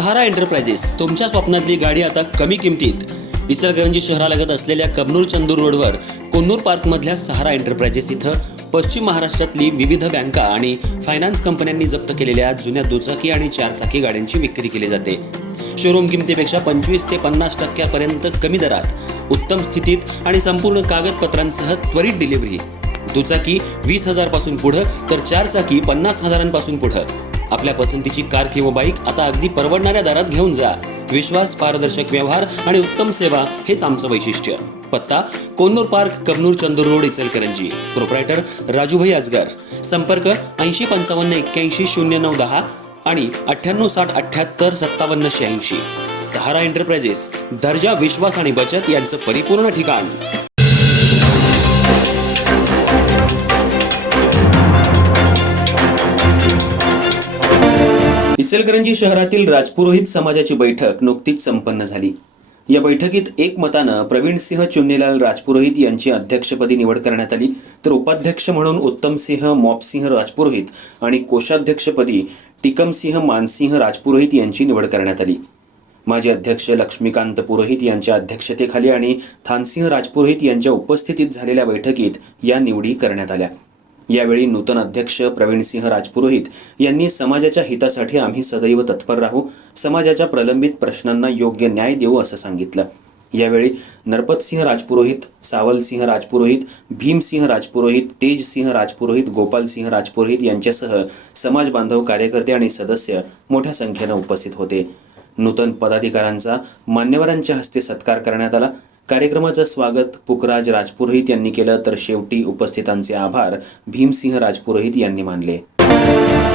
सहारा enterprises तुमच्या स्वप्नातली गाडी आता कमी किमतीत. इचलकरंजी शहरालगत असलेल्या कबनूर चंदूर रोडवर कोन्नूर पार्कमधल्या सहारा एंटरप्राइजेस इथं पश्चिम महाराष्ट्रातली विविध बँका आणि फायनान्स कंपन्यांनी जप्त केलेल्या जुन्या दुचाकी आणि चारचाकी गाड्यांची विक्री केली जाते. शोरूम किमतीपेक्षा 25 ते 50% कमी दरात, उत्तम स्थितीत आणि संपूर्ण कागदपत्रांसह त्वरित डिलिव्हरी. दुचाकी 20,000 पासून पुढे तर चारचाकी 50,000 पुढे. आपल्या पसंतीची कार किंवा बाईक आता अगदी परवडणाऱ्या दरात घेऊन जा. विश्वास, पारदर्शक व्यवहार आणि उत्तम सेवा हेच आमचं वैशिष्ट्य. पत्ता Konnur park, Kabnur Chandur road, Ichalkaranji. Proprietor Rajubhai Ajgar. संपर्क 8055810910 आणि 9860785786. सहारा एंटरप्राइजेस, दर्जा, विश्वास आणि बचत यांचं परिपूर्ण ठिकाण. इचलकरंजी शहरातील राजपुरोहित समाजाची बैठक नुकतीच संपन्न झाली. या बैठकीत एकमतानं प्रवीणसिंह चुन्नीलाल राजपुरोहित यांची अध्यक्षपदी निवड करण्यात आली, तर उपाध्यक्ष म्हणून उत्तमसिंह मॉपसिंह राजपुरोहित आणि कोषाध्यक्षपदी टिकमसिंह मानसिंह राजपुरोहित यांची निवड करण्यात आली. माजी अध्यक्ष लक्ष्मीकांत पुरोहित यांच्या अध्यक्षतेखाली आणि थानसिंह राजपुरोहित यांच्या उपस्थितीत झालेल्या बैठकीत या निवडी करण्यात आल्या. यावेळी नूतन अध्यक्ष प्रवीणसिंह राजपुरोहित यांनी समाजाच्या हितासाठी आम्ही सदैव तत्पर राहू, समाजाच्या प्रलंबित प्रश्नांना योग्य न्याय देऊ असं सांगितलं. यावेळी नरपतसिंह राजपुरोहित, सावलसिंह राजपुरोहित, भीमसिंह राजपुरोहित, तेजसिंह राजपुरोहित, गोपालसिंह राजपुरोहित यांच्यासह समाज बांधव, कार्यकर्ते आणि सदस्य मोठ्या संख्येनं उपस्थित होते. नूतन पदाधिकाऱ्यांचा मान्यवरांच्या हस्ते सत्कार करण्यात आला. कार्यक्रमाचं स्वागत पुखराज राजपुरोहित यांनी केलं, तर शेवटी उपस्थितांचे आभार भीमसिंह राजपुरोहित यांनी मानले.